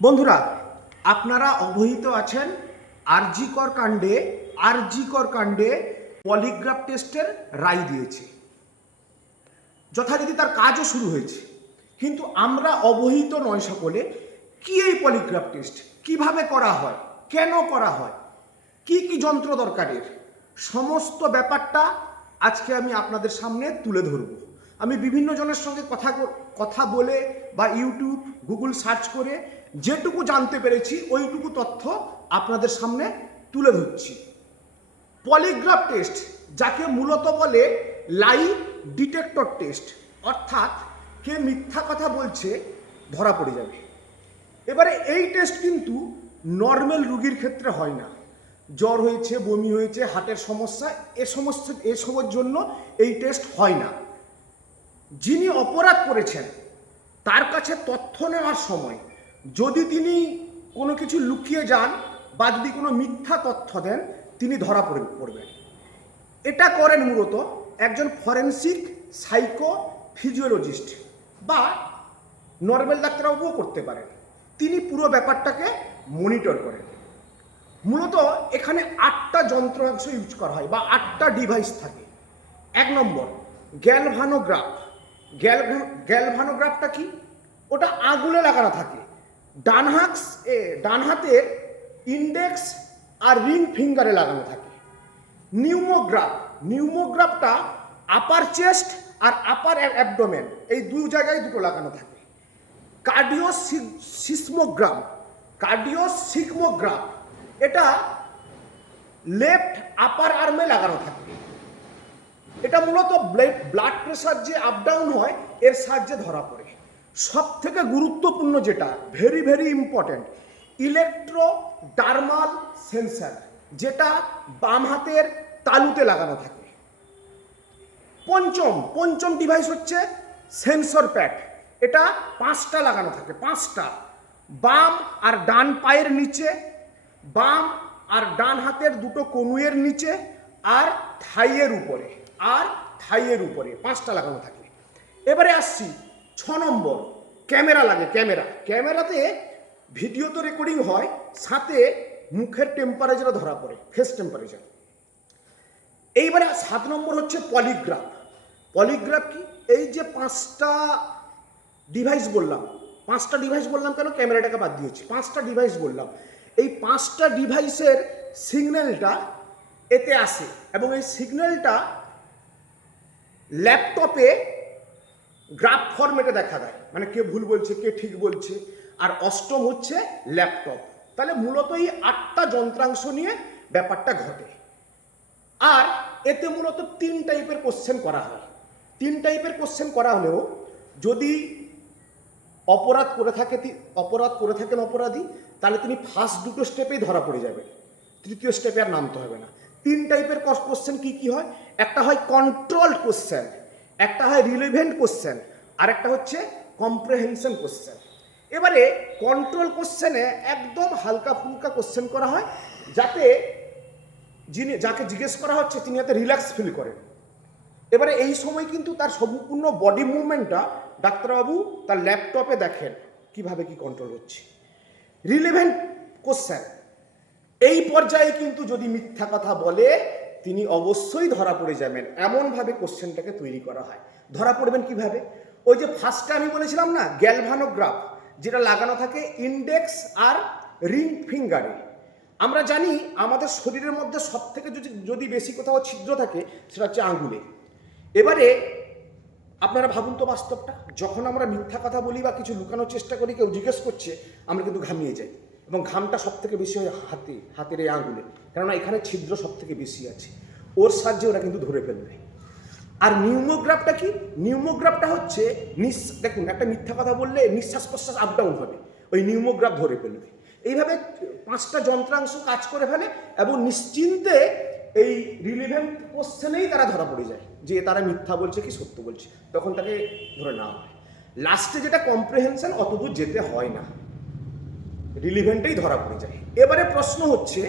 বন্ধুরা, আপনারা অবহিত আছেন আরজিকর কাণ্ডে পলিগ্রাফ টেস্টের রায় দিয়েছে। যথারীতি তার কাজও শুরু হয়েছে, কিন্তু আমরা অবহিত নয় সকলে। কি এই পলিগ্রাফ টেস্ট, কিভাবে করা হয়, কেন করা হয়, কি কি যন্ত্র দরকারের, সমস্ত ব্যাপারটা আজকে আমি আপনাদের সামনে তুলে ধরব। আমি বিভিন্ন জনের সঙ্গে কথা বলে বা ইউটিউব গুগল সার্চ করে যেটুকু জানতে পেরেছি ওইটুকু তথ্য আপনাদের সামনে তুলে ধরছি। পলিগ্রাফ টেস্ট, যাকে মূলত বলে লাই ডিটেক্টর টেস্ট, অর্থাৎ কে মিথ্যা কথা বলছে ধরা পড়ে যাবে। এবারে এই টেস্ট কিন্তু নর্মাল রুগীর ক্ষেত্রে হয় না। জ্বর হয়েছে, বমি হয়েছে, হার্টের সমস্যা, এসবের জন্য এই টেস্ট হয় না। যিনি অপরাধ করেছেন তার কাছে তথ্য নেওয়ার সময় যদি তিনি কোনো কিছু লুকিয়ে যান বা যদি কোনো মিথ্যা তথ্য দেন, তিনি ধরা পড়বেন। এটা করেন মূলত একজন ফরেনসিক সাইকো ফিজিওলজিস্ট বা নর্মাল ডাক্তারবাবুও করতে পারেন। তিনি পুরো ব্যাপারটাকে মনিটর করেন। মূলত এখানে 8টা যন্ত্রাংশ ইউজ করা হয় বা 8টা ডিভাইস থাকে। 1 নম্বর গ্যালভানোগ্রাফ। গ্যালভানোগ্রাফটা কি? ওটা আঙুলে লাগানো থাকে। ডান হাতের ইন্ডেক্স আর রিং ফিঙ্গারে লাগানো থাকে। নিউমোগ্রাফটা আপার চেস্ট আর আপার অ্যাবডোমেন, এই দুই জায়গায় দুটো লাগানো থাকে। কার্ডিওসিগমোগ্রাফ, এটা লেফট আপার আর্মে লাগানো থাকে। এটা মূলত ব্লাড প্রেশার যে আপ ডাউন হয় এর সাহায্যে ধরা পড়ে। সব থেকে গুরুত্বপূর্ণ যেটা, ভেরি ভেরি ইম্পর্টেন্ট, ইলেকট্রোডার্মাল সেন্সার, যেটা বাম হাতের তালুতে লাগানো থাকে। পঞ্চম ডিভাইস হচ্ছে সেন্সর প্যাড। এটা 5টা লাগানো থাকে, 5টা, বাম আর ডান পায়ের নিচে, বাম আর ডান হাতের দুটো কনুইয়ের নিচে আর থাইয়ের উপরে 5টা লাগানো থাকে। এবারে আসছি 6 নম্বর, ক্যামেরা লাগে। ক্যামেরাতে ভিডিও তো রেকর্ডিং হয়, সাথে মুখের টেম্পারেচারও ধরা পড়ে, ফেস টেম্পারেচার। এইবারে 7 নম্বর হচ্ছে পলিগ্রাফ কি? এই যে 5টা ডিভাইস বললাম কেন ক্যামেরাটাকে বাদ দিয়েছি, 5টা ডিভাইস বললাম। এই 5টা ডিভাইসের সিগন্যালটা এতে আসে এবং এই সিগন্যালটা ল্যাপটপে গ্রাফ ফরম্যাটে দেখা দেয়, মানে কে ভুল বলছে কে ঠিক বলছে। আর 8ম হচ্ছে ল্যাপটপ। তাহলে মূলত এই 8টা যন্ত্রাংশ নিয়ে ব্যাপারটা ঘটে। আর এতে মূলত 3 টাইপের কোশ্চেন করা হয়। 3 টাইপের কোশ্চেন করা হলেও যদি অপরাধ করে থাকেন অপরাধী, তাহলে তিনি ফার্স্ট 2টো স্টেপেই ধরা পড়ে যাবেন, 3য় স্টেপে আর নামতে হবে না। 3 টাইপের কোশ্চেন কি হয়? একটা হয় কন্ট্রোলড কোশ্চেন, একটা হয় রিলেভেন্ট কোশ্চেন, আর একটা হচ্ছে কম্প্রেহেনশন কোশ্চেন। এবারে কন্ট্রোল কোশ্চেনে একদম হালকা ফুলকা কোশ্চেন করা হয়, যাকে জিজ্ঞেস করা হচ্ছে তিনি যাতে রিল্যাক্স ফিল করেন। এবারে এই সময় কিন্তু তার সম্পূর্ণ বডি মুভমেন্টটা ডাক্তারবাবু তার ল্যাপটপে দেখেন কিভাবে কি কন্ট্রোল হচ্ছে। রিলেভেন্ট কোশ্চেন, এই পর্যায়ে কিন্তু যদি মিথ্যা কথা বলে তিনি অবশ্যই ধরা পড়ে যাবেন। এমনভাবে কোশ্চেনটাকে তৈরি করা হয়। ধরা পড়বেন কিভাবে? ওই যে ফার্স্টে আমি বলেছিলাম না, গ্যালভানোগ্রাফ, যেটা লাগানো থাকে ইন্ডেক্স আর রিং ফিঙ্গারে। আমরা জানি আমাদের শরীরের মধ্যে সব থেকে যদি বেশি কোথাও ছিদ্র থাকে সেটা হচ্ছে আঙ্গুলে। এবারে আপনারা ভাবুন তো বাস্তবটা, যখন আমরা মিথ্যা কথা বলি বা কিছু লুকানোর চেষ্টা করি, কেউ জিজ্ঞেস করছে, আমরা কিন্তু ঘামিয়ে যাই এবং ঘামটা সব থেকে বেশি হয় হাতের এই আঙুলে, কেননা এখানে ছিদ্র সব থেকে বেশি আছে। ওর সাহায্যে ওরা কিন্তু ধরে ফেলবে। আর নিউমোগ্রাফটা কি? নিউমোগ্রাফটা হচ্ছে দেখুন, একটা মিথ্যা কথা বললে নিঃশ্বাস প্রশ্বাস আপ ডাউন হবে, ওই নিউমোগ্রাফ ধরে ফেলবে। এইভাবে 5টা যন্ত্রাংশ কাজ করে ফেলে এবং নিশ্চিন্তে এই রিলেভেন্ট কোশ্চেনেই তারা ধরা পড়ে যায় যে তারা মিথ্যা বলছে কি সত্য বলছে, তখন তাকে ধরে নেওয়া হয়। লাস্টে যেটা কম্প্রেহেনশন, অতদূর যেতে হয় না, রিলেভেন্টেই ধরা পড়ে যায়। এবারে প্রশ্ন হচ্ছে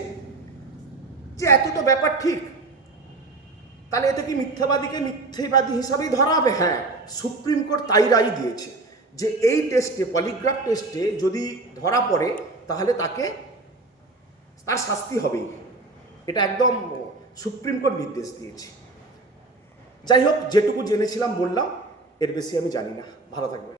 যে এত তো ব্যাপার ঠিক, তাহলে এতে কি মিথ্যাবাদীকে মিথ্যাবাদী হিসাবেই ধরা হবে? হ্যাঁ, সুপ্রিম কোর্ট তাই রায় দিয়েছে যে এই টেস্টে, পলিগ্রাফ টেস্টে যদি ধরা পড়ে তাহলে তার শাস্তি হবেই। এটা একদম সুপ্রিম কোর্ট নির্দেশ দিয়েছে। যাই হোক, যেটুকু জেনেছিলাম বললাম, এর বেশি আমি জানি না। ভালো থাকবেন।